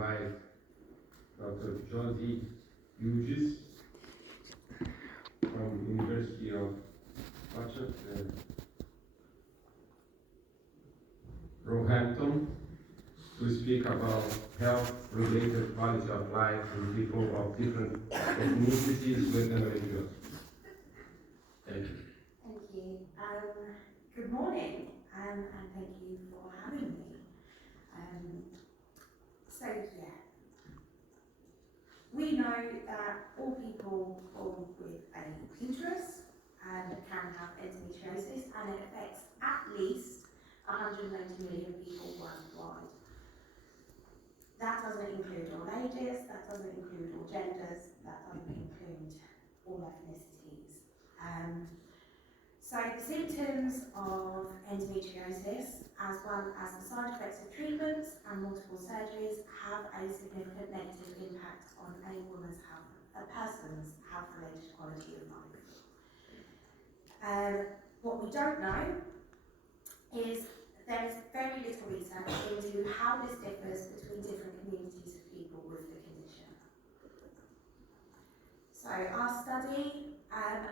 invite Dr. Jodie Hughes from University of Roehampton to speak about health-related quality of life in people of different ethnicities with endometriosis. Thank you. Thank you. Good morning, and thank you for having me. We know that all people born with a uterus can have endometriosis, and it affects at least 190 million people worldwide. That doesn't include all ages, that doesn't include all genders, that doesn't include all ethnicities. So the symptoms of endometriosis, as well as the side effects of treatments and multiple surgeries, have a significant negative impact on a person's health-related quality of life. What we don't know is there is very little research into how this differs between different communities of people with the condition. So our study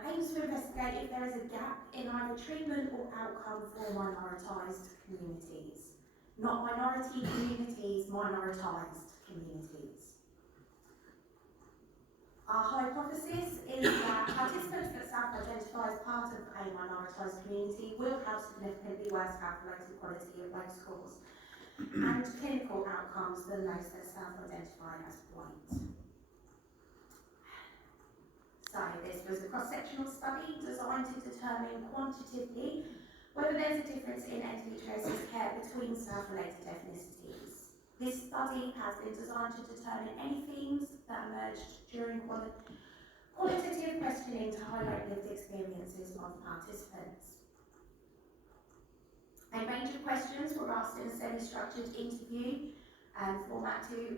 aims to investigate if there is a gap in either treatment or outcome for minoritised communities. Not minority communities, minoritised communities. Our hypothesis is that participants that self-identify as part of a minoritised community will have significantly worse health-related quality of life scores and clinical outcomes than those that self-identify as white. So this was a cross-sectional study designed to determine quantitatively whether there's a difference in endometriosis care between self-related ethnicities. This study has been designed to determine any themes that emerged during qualitative questioning to highlight lived experiences of participants. A range of questions were asked in a semi-structured interview format to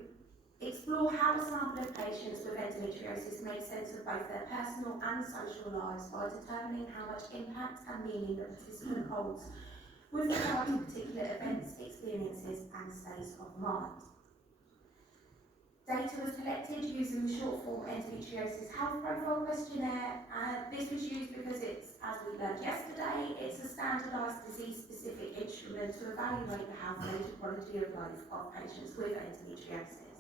explore how a sample of patients with endometriosis made sense of both their personal and social lives by determining how much impact and meaning the participant holds with regard to particular events, experiences and states of mind. Data was collected using the short-form endometriosis health profile questionnaire. This was used because it's, as we learned yesterday, it's a standardised disease-specific instrument to evaluate the health-related quality of life of patients with endometriosis.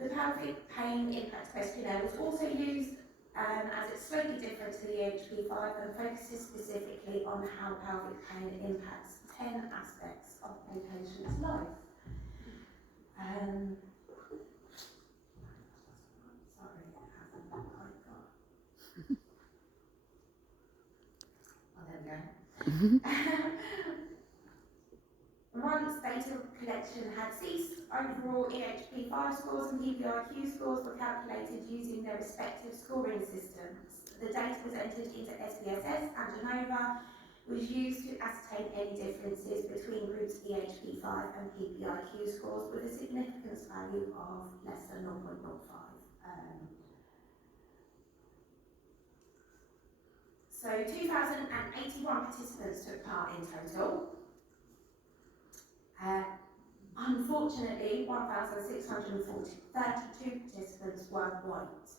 The pelvic pain impact questionnaire was also used as it's slightly different to the EHP5 and focuses specifically on how pelvic pain impacts 10 aspects of a patient's life. Once data collection had ceased, overall EHP5 scores and PPIQ scores were calculated using their respective scoring systems. The data was entered into SPSS and ANOVA was used to ascertain any differences between groups EHP5 and PPIQ scores with a significance value of less than 0.05. So 2,081 participants took part in total. Unfortunately, 1,632 participants were white,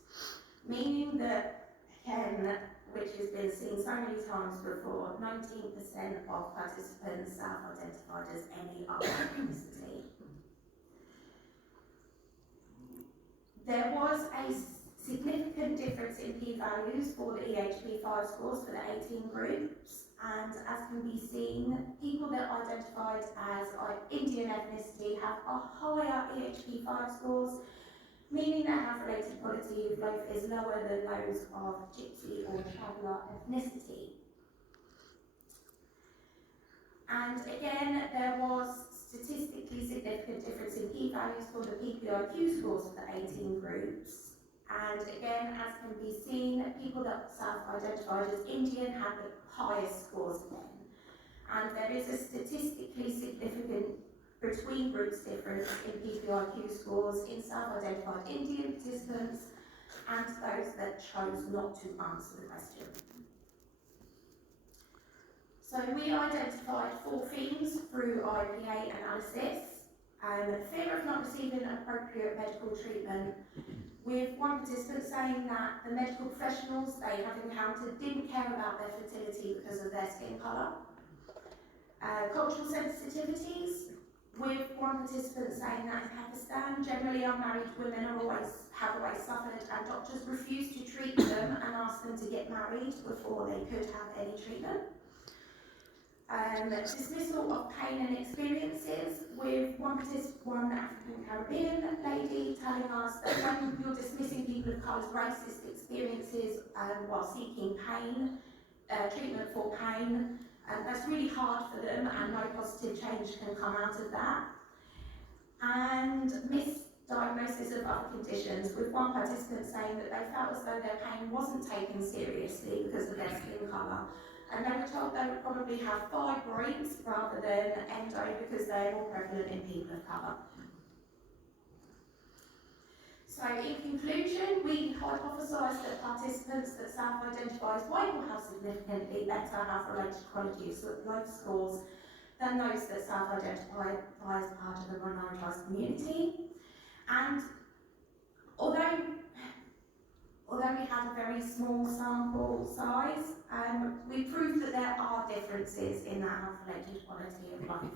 meaning that, again, which has been seen so many times before, 19% of participants self-identified as any other ethnicity. There was a significant difference in p-values for the EHP5 scores for the 18 groups, and as can be seen, people that identified as Indian ethnicity have a higher EHP5 scores, meaning their health-related quality of life is lower than those of Gypsy or traveller ethnicity. And again, there was statistically significant difference in p-values for the PPIQ scores for the 18 groups. And again, as can be seen, people that self-identified as Indian had the highest scores again. And there is a statistically significant between groups difference in PPIQ scores in self-identified Indian participants and those that chose not to answer the question. So we identified 4 themes through IPA analysis. Fear of not receiving appropriate medical treatment, with one participant saying that the medical professionals they have encountered didn't care about their fertility because of their skin colour. Cultural sensitivities, with one participant saying that in Pakistan, generally unmarried women have always suffered, and doctors refuse to treat them and ask them to get married before they could have any treatment. Dismissal of pain and experiences, with one African Caribbean lady telling us that when you're dismissing people of colour's racist experiences while seeking treatment for pain, that's really hard for them and no positive change can come out of that. And misdiagnosis of other conditions, with one participant saying that they felt as though their pain wasn't taken seriously because of their skin colour. And they were told they would probably have fibroids rather than endo because they're more prevalent in people of colour. So in conclusion, we hypothesised that participants that self-identify as white will have significantly better health-related quality of life scores than those that self-identify as part of the minoritized community. And although we had a very small sample size, we proved that there are differences in that health-related quality of life.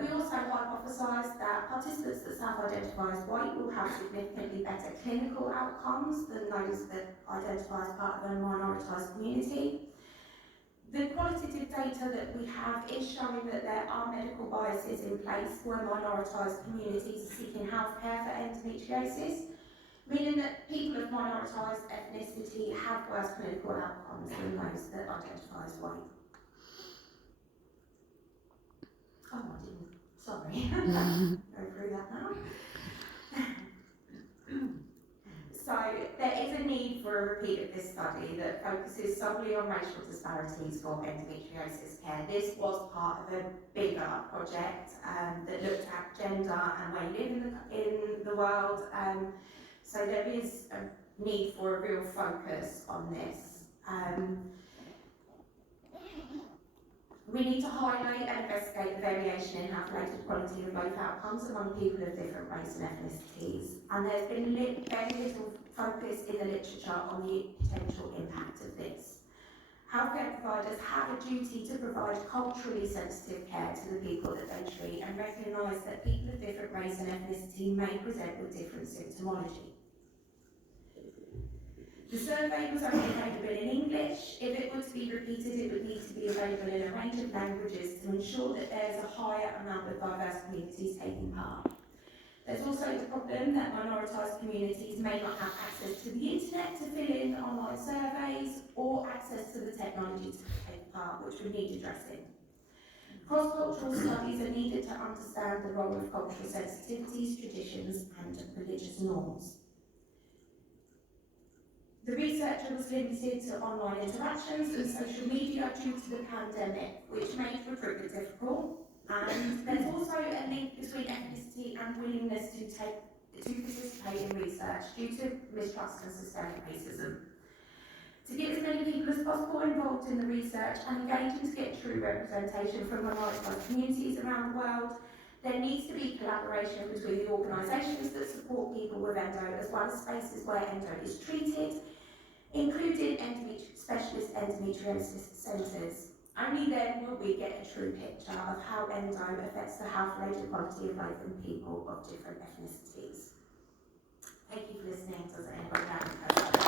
We also hypothesised that participants that self-identify as white will have significantly better clinical outcomes than those that identify as part of a minoritized community. The qualitative data that we have is showing that there are medical biases in place where minoritized communities are seeking healthcare for endometriosis, meaning that people of minoritized ethnicity have worse clinical outcomes than those that identify as white. Oh, I didn't. Sorry. Go through that now. So there is a need for a repeat of this study that focuses solely on racial disparities for endometriosis care. This was part of a bigger project that looked at gender and where you live in the world. So there is a need for a real focus on this. We need to highlight and investigate the variation in health-related quality of life outcomes among people of different race and ethnicities. And there's been very little focus in the literature on the potential impact of this. Healthcare providers have a duty to provide culturally sensitive care to the people that they treat and recognise that people of different race and ethnicity may present with different symptomology. The survey was only available in English. If it were to be repeated, it would need to be available in a range of languages to ensure that there's a higher amount of diverse communities taking part. There's also the problem that minoritised communities may not have access to the internet to fill in online surveys or access to the technology to take part, which would need addressing. Cross-cultural studies are needed to understand the role of cultural sensitivities, traditions and religious norms. The researcher was limited to online interactions and social media due to the pandemic, which made recruitment difficult. And there's also a link between ethnicity and willingness to participate in research due to mistrust and systemic racism. To get as many people as possible involved in the research and engaging to get true representation from minoritized communities around the world, there needs to be collaboration between the organisations that support people with endo as well as spaces where endo is treated, including specialist endometriosis centres. Only then will we get a true picture of how endo affects the health-related quality of life in people of different ethnicities. Thank you for listening. Does anybody have any questions?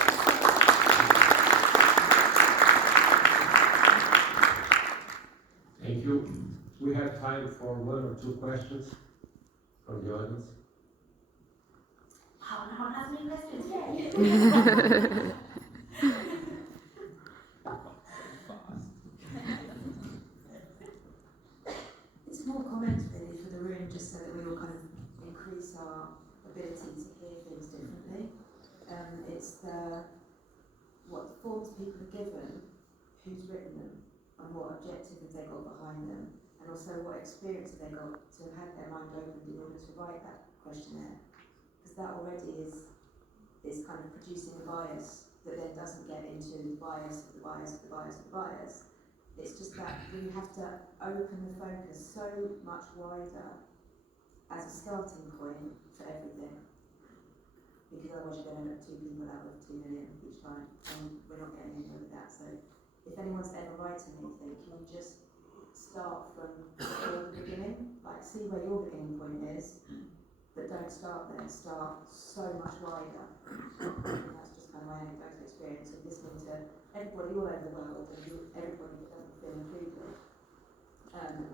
Thank you. We have time for one or two questions from the audience. Oh, no one has any questions yet. It's more comments really for the room, just so that we all kind of increase our ability to hear things differently. It's what forms people are given, who's written them, and what objective have they got behind them, and also what experience have they got to have had their mind opened in order to write that questionnaire. Because that already is kind of producing a bias that then doesn't get into the bias of the bias of the bias of the bias. It's just that we have to open the focus so much wider as a starting point for everything. Because otherwise you're going to end up 2 people out of 2 million each time, and we're not getting anywhere with that. So if anyone's ever writing anything, can you just start from the beginning, like see where your beginning point is, but don't start there, start so much wider. And that's just kind of my anecdotal experience of listening to everybody all over the world, and everybody that doesn't feel included.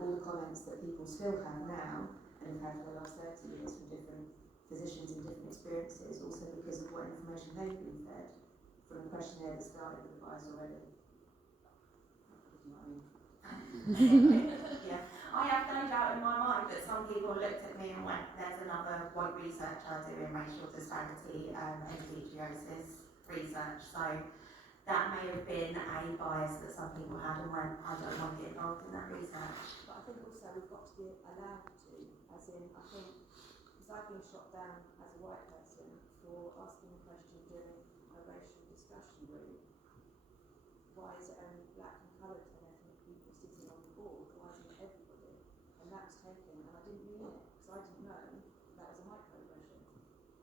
All the comments that people still have now, and have had for the last 30 years from different physicians and different experiences, also because of what information they've been fed from a questionnaire that started with advice already. You know what I mean? Yeah, I have no doubt in my mind that some people looked at me and went, there's another white researcher doing racial disparity endometriosis research. So that may have been a bias that some people had and went, I don't want to get involved in that research. But I think also we've got to be allowed to, as in, I think, because I've been shot down as a white person for asking a question during a racial discussion group. Why is it only black and coloured and ethnic people sitting on the board? Why isn't it everybody? And that was taken, and I didn't mean it, because I didn't know that was a microaggression.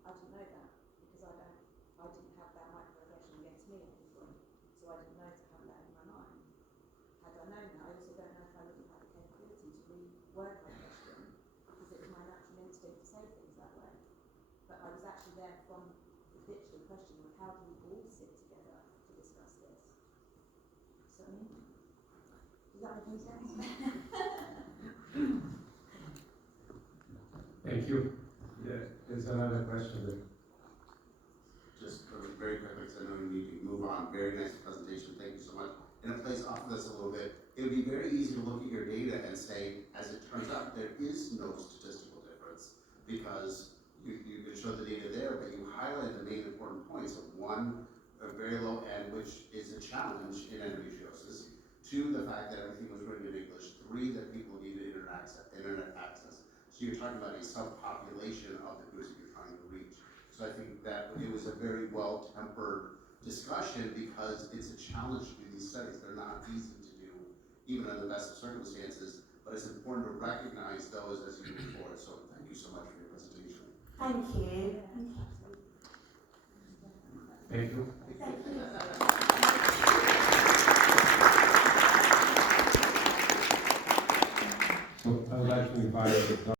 I didn't know that, because I didn't have that microaggression against me at any point, so I didn't know to have that in my mind. Had I known that, I also don't know if I would have had the capability to reword my question, because it was my natural instinct to say things that way. But I was actually there from the question of how do we all sit together to discuss this? So, does that make any sense? Thank you. Yeah, there's another question there. Just very quickly, because I know you need to move on. Very nice presentation. Thank you so much. And it plays off of this a little bit. It would be very easy to look at your data and say, as it turns out, there is no statistical difference, because you can show the data there, but you highlight the main important points of one, a very low end, which is a challenge in endometriosis. 2, the fact that everything was written in English. 3, that people needed internet access. So you're talking about a subpopulation of the groups that you're trying to reach. So I think that it was a very well-tempered discussion, because it's a challenge to do these studies. They're not easy to do, even under the best of circumstances, but it's important to recognize those as you move forward. So thank you so much for your presentation. Thank you. Thank you. Thank you. So I'd like to invite